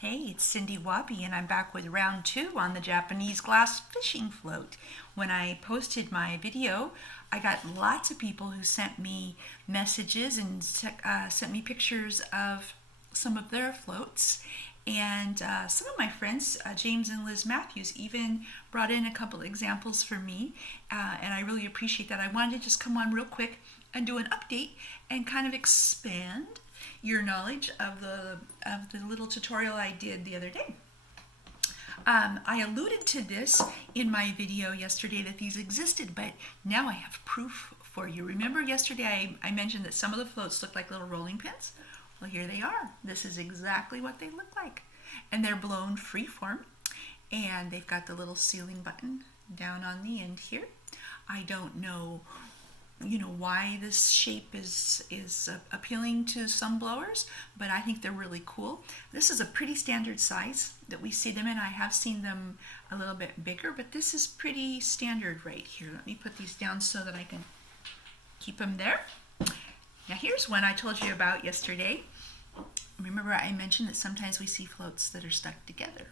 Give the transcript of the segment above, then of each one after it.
Hey, it's Cindy Wobbe, and I'm back with round two on the Japanese glass fishing float. When I posted my video, I got lots of people who sent me messages and sent me pictures of some of their floats. And some of my friends, James and Liz Matthews, even brought in a couple examples for me, and I really appreciate that. I wanted to just come on real quick and do an update and kind of expand your knowledge of the little tutorial I did the other day. I alluded to this in my video yesterday that these existed, but now I have proof for you. Remember yesterday I mentioned that some of the floats look like little rolling pins? Well, here they are. This is exactly what they look like. And they're blown freeform, and they've got the little sealing button down on the end here. I don't know why this shape is appealing to some blowers, but I think they're really cool. This is a pretty standard size that we see them in. I have seen them a little bit bigger, but this is pretty standard right here. Let me put these down so that I can keep them there. Now here's one I told you about yesterday. Remember I mentioned that sometimes we see floats that are stuck together.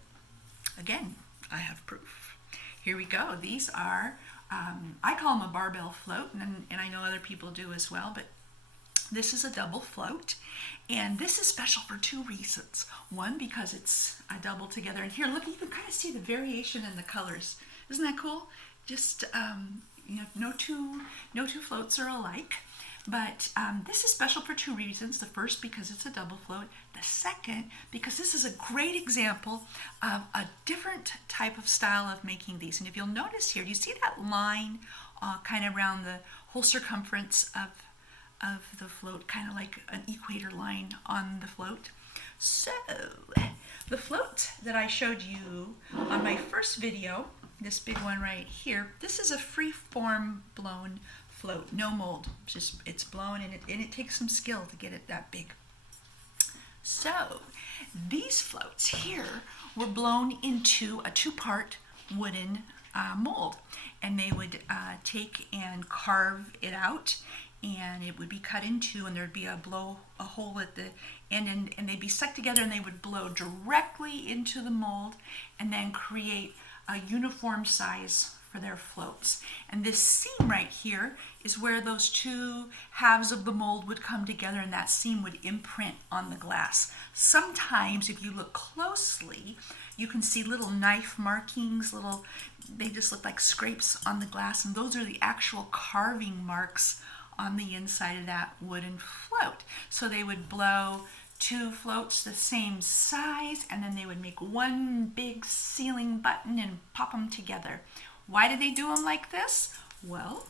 Again, I have proof. Here we go. These are I call them a barbell float, and I know other people do as well, but this is a double float, and this is special for two reasons. One, because it's a double together, and here, look, you can kind of see the variation in the colors. Isn't that cool? Just, no two floats are alike. But this is special for two reasons. The first, because it's a double float. The second, because this is a great example of a different type of style of making these. And if you'll notice here, do you see that line kind of around the whole circumference of the float, kind of like an equator line on the float? So, the float that I showed you on my first video, this big one right here, this is a free-form blown float, no mold. It's blown, and it takes some skill to get it that big. So these floats here were blown into a two-part wooden mold, and they would take and carve it out, and it would be cut in two, and there'd be a hole at the end, and they'd be stuck together, and they would blow directly into the mold and then create a uniform size for their floats. And this seam right here is where those two halves of the mold would come together, and that seam would imprint on the glass. Sometimes, if you look closely, you can see little knife markings, they just look like scrapes on the glass, and those are the actual carving marks on the inside of that wooden float. So they would blow two floats the same size, and then they would make one big sealing button and pop them together. Why did they do them like this? Well,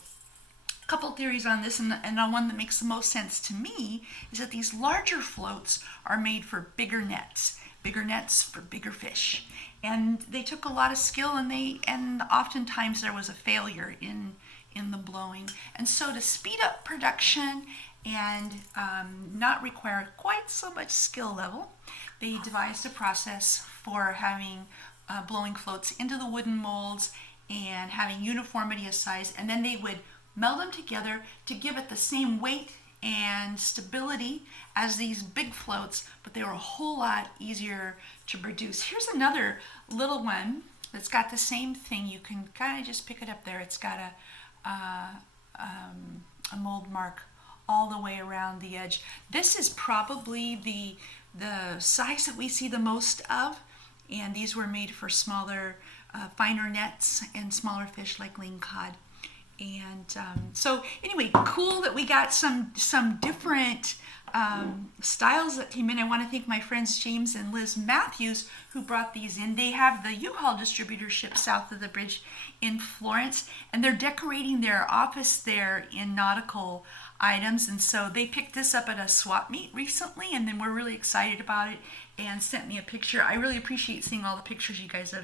a couple theories on this, and the one that makes the most sense to me is that these larger floats are made for bigger nets for bigger fish. And they took a lot of skill, and oftentimes there was a failure in the blowing. And so to speed up production and not require quite so much skill level, they devised a process for having blowing floats into the wooden molds and having uniformity of size, and then they would meld them together to give it the same weight and stability as these big floats, but they were a whole lot easier to produce. Here's another little one that's got the same thing. You can kind of just pick it up there. It's got a mold mark all the way around the edge. This is probably the size that we see the most of, and these were made for smaller, finer nets and smaller fish like ling cod. And so anyway, cool that we got some different styles that came in. I want to thank my friends James and Liz Matthews who brought these in. They have the U-Haul distributorship south of the bridge in Florence, and they're decorating their office there in nautical items, and so they picked this up at a swap meet recently, and then we're really excited about it and sent me a picture. I really appreciate seeing all the pictures you guys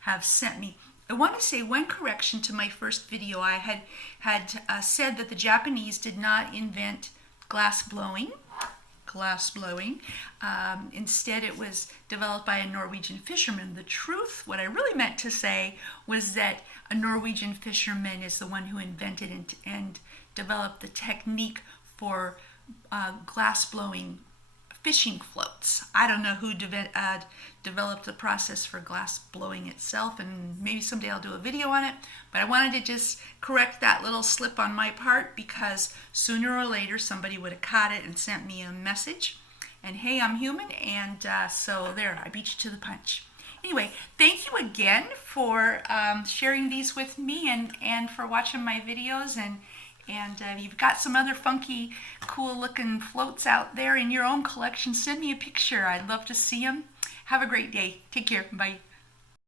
have sent me. I want to say one correction to my first video. I had said that the Japanese did not invent glass blowing. Instead, it was developed by a Norwegian fisherman. The truth, what I really meant to say, was that a Norwegian fisherman is the one who invented and developed the technique for glass blowing fishing floats. I don't know who developed the process for glass blowing itself, and maybe someday I'll do a video on it, but I wanted to just correct that little slip on my part, because sooner or later somebody would have caught it and sent me a message. And hey, I'm human, and so there, I beat you to the punch. Anyway, thank you again for sharing these with me, and for watching my videos, and you've got some other funky, cool looking floats out there in your own collection. Send me a picture. I'd love to see them. Have a great day. Take care. Bye.